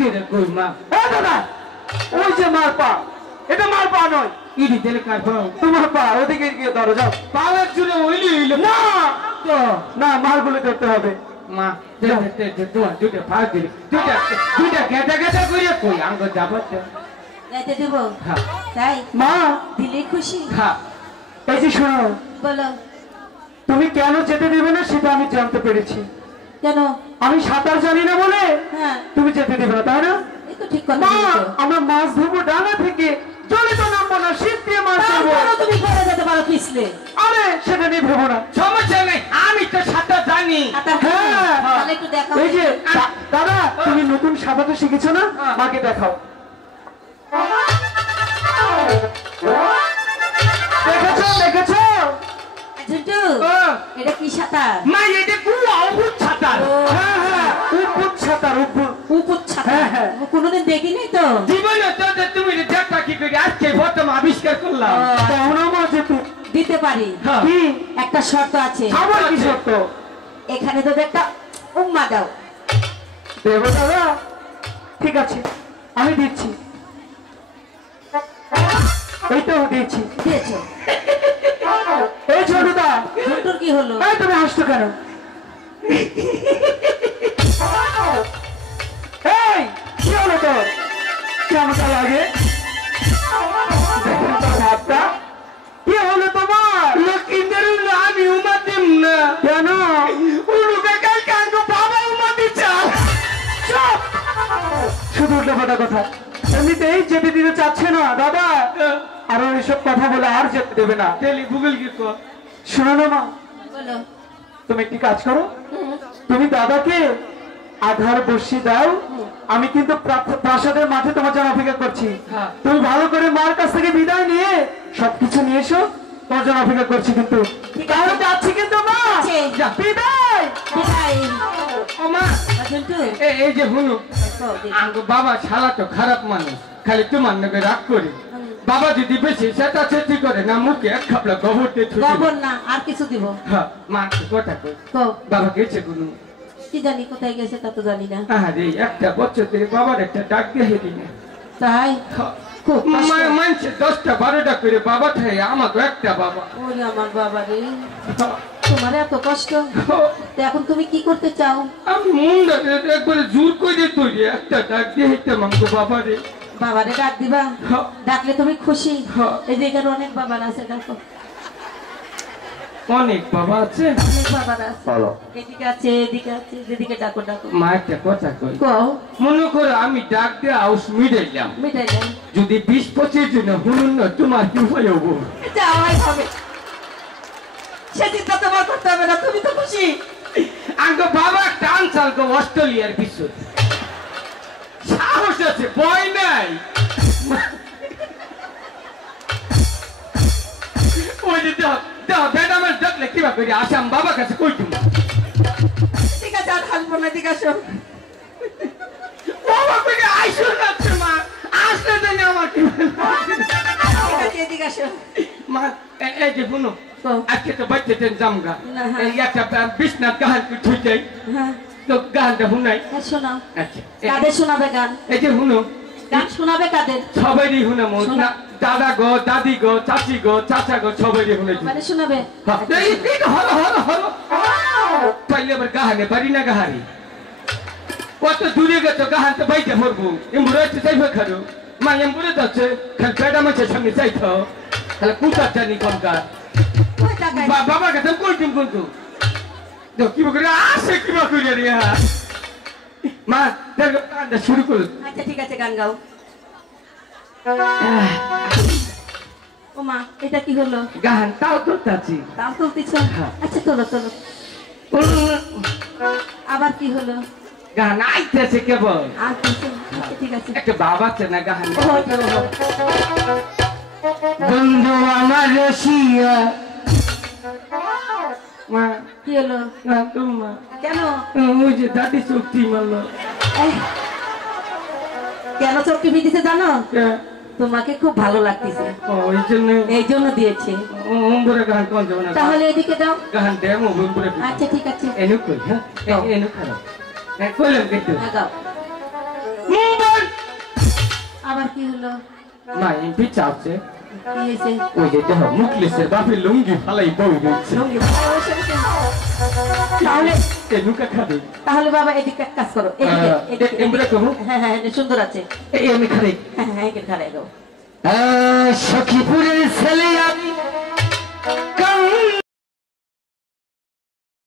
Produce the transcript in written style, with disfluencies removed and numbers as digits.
দিলে কই মা দাদা ওই যে মার পা, এটা মার পা নয়, ইডি দিলে কার পাও তোমার পা, ওদিকে গিয়ে ধরো যাও। পাওয়ার জুড়ে হইলি হইলো না তো না, মারগুলো ধরতে হবে। মা তোমার দুটো পাও দিলে দুটা গেটা গেটা করে কই আঙ্গ যাবো যাইতে দেবো হ্যাঁ তাই মা দিলে খুশি হ্যাঁ এই যে শোনো, বলো তুমি কেন যেতে দেবে না সেটা আমি জানতে পেরেছি। কেন? আমি সাঁতার জানি না বলে হ্যাঁ তুমি যেতে দেবে না, তাই না? এই তো ঠিক কথা মা বলেছো। আমরা মাছ ধরবো ডাঙা থেকে, জলে তো নামবো না, শীত দিয়ে মাছ ধরবো। তারপরও তুমি করে যেতে পারো পিছলে। আরে সেটা নিয়ে ভেবো না। সমস্যা নেই আমি তো সাঁতার জানি হ্যাঁ। তাহলে একটু দেখাও। এই যে দাদা, তুমি নতুন সাঁতারটা শিখেছো না, মাকে দেখাও। দেখেছো দেখেছো? ঝুন্টু ও, এটা কি সাঁতার? মা এটা কুয়া অভূত সাঁতার হ্যাঁ হ্যাঁ, উপুর সাঁতার, উপুর। উপুর সাঁতার হ্যাঁ, হ্যাঁ। কোনোদিন দেখিনি তো। জীবনে তো তুমি দেখা কি করে আজকে প্রথম আবিষ্কার করলাম তাহলে মা যেতে দিতে পারি, হ্যাঁ। কি একটা শর্ত আছে। আমার কি সত্য এখানে তো একটা উম্মা দাও। দেবো দাদা? ঠিক আছে আমি দিচ্ছি, এই তো দিচ্ছি। দিয়েছো? এই ছোটদা, ঝুন্টুর কি হলো? এই তুমি হাসছো কেন? এই কি হলো তোর? কেমনটা লাগে? দেখেন তো হাতটা। কি হলো তোমার? লক্ষ্মীদের আমি উমা দিম না কেন? উড়ুকে কাল কাঙ্গ বাবা উমা দিচ্ছা চুপ! শুধু উল্টোপাল্টা কথা। এমনিতেই যেতে দিতে চাচ্ছে না দাদা, আর এইসব কথা বলে আর যেতে দেবে না। তেলি গুগল কি কর শোনো না মা, বলো। তুমি একটি কাজ করো, তুমি দাদাকে আধার বসি দাও, আমি কিন্তু প্রাসাদের মাঠে তোমার জন্য অপেক্ষা করছি। হ্যাঁ। তুমি ভালো করে মার কাছ থেকে বিদায় নিয়ে সবকিছু নিয়ে এসো, তোমার জন্য অপেক্ষা করছি। কিন্তু তাহলে যাচ্ছি কিন্তু মা, আছে। যা, বিদায়। বিদায়। ও মা ঝুন্টু এই যে হুনু দেখো, দেখো। আঙ্গ বাবা ছাড়া তো খারাপ মানুষ, খালি তোমার নামে রাগ করে। বাবা যদি বেশি সেটা চেষ্টি করে না, মুখে এক খাপলা গোবর দিয়ে ছুটি গোবর না আর কিছু দিব। হ্যাঁ মা কথা কই তো বাবা গেছে কোনো কি জানি কোথায় গেছে তা তো জানি না। আরে একটা বছর থেকে বাবার একটা ডাক দিয়ে হেঁটে না তাই খুব কষ্ট। মানছে 10টা 12টা করে বাবা থাকে, আমার তো একটা বাবা। ওরে আমার বাবা রে, তোমার এত কষ্ট। তো এখন তুমি কি করতে চাও? আমি মুন্ডা একবারে জোর করে তৈরি একটা ডাক দিয়ে হেঁটে মানতো বাবা রে। বাবারে ডাক দিবা? হ্যাঁ। ডাকলে তুমি খুশি? হ্যাঁ। এই যে এখানে অনেক বাবার আছে, ডাকো। অনেক বাবা আছে, অনেক বাবার আছে, এদিকে আছে এদিকে আছে, যেদিকে ডাকো ডাকো। মা একটা কথা কই, কও। মনে করো আমি ডাক দিয়ে আউস মিটাইলাম, মিটাই যাই, যদি 20-25 জন শুনুন না তোমার কি উপায় হবো? যাওয়াই হবে। সে চিন্তা তোমার করতে হবে না, তুমি তো খুশি। আঙ্গ বাবা টান চালকো অস্ট্রেলিয়ার বিশ্ব সাহস আছে, ভয় নাই। ওই যে দাও বেদামের ডাকলে কিবা করি আসাম বাবা কাছে কই তুমি ঠিক আছে, আর হাসবো না, ঠিক আছে। বাবা কইলে আইসো না মা, আসলে জানি আমার কি ঠিক আছে, এদিকে আসো। মা এই যে শুনো, কও। আজকে তো বাচ্চাদের জামগা, না, হ্যাঁ। এই একটা বিছনাথ গান তুই যাই হ্যাঁ, তো গানটা শুনাই। হ্যাঁ, শোনাও। আচ্ছা কাদের শোনাবে গান? এই যে শুনো, গান শোনাবে কাদের? সবাইরই শুনে মন শোনা। দাদা গো দাদি গো চাচি গো চাচা গো সবাইরই শুনে মানে শোনাবে? হলো হলো হলো পাইলে আবার গাহানে পারি না গাহারি কত দূরে গেছো গাহান তো বাইতে মরবো এমবুড়ে হচ্ছে চাইবে খারো মা এমবুড়ে যাচ্ছে খালি পেটা মাছের সঙ্গে চাইতো তাহলে কুটার জানি কনকার ওই টাকায়। বাবার কাছে কই দিম কিন্তু কিবা করে আসে কিবা করে রে মা দেখো গানটা শুরু করো। আচ্ছা ঠিক আছে, গান গাও। ও মা, এটা কি হলো? গান তাও তো চাচি তাও তুলতেছ? হ্যাঁ। আচ্ছা তোলো তোলো। আবার কি হলো? গান আইতেছে কেবল আর কিছু? আচ্ছা, ঠিক আছে। একটা বাবা আছে না গান ও, ওটা বলো। বন্ধু আমার রসিয়া মা কি হলো? না তোমা কেন? ওই যে দাদি শক্তি মারলো এই, কেন চোখকে বিদিতে জানো? তোমাকে খুব ভালো লাগতেছে, ওই জন্য এই জন্য দিয়েছে। ওম্বরে গান কোন যাবে না তাহলে এদিকে দাও। গান দেয় ওম্বরে আচ্ছা ঠিক আছে, এনু কই হ্যাঁ এনু খারাপ কইলাম কিন্তু হ্যাঁ, গাও। আবার কি হলো? মা এমপি চাচ্ছে কি হয়েছে? ওই যে দেহ মুখলেসের বাপের লুঙ্গি ফালাই বই রয়েছে লুঙ্গি ভালো হয়েছে নাকি? তাহলে এ নুকা খাবে তাহলে বাবা এদিকে এক কাজ করো, এদিকে এদিকে এমবুড়া কবু হ্যাঁ হ্যাঁ এটা সুন্দর আছে। এই আমি খারে হ্যাঁ হ্যাঁ এদিকে খাড়াই দাও। সখীপুরের ছেলে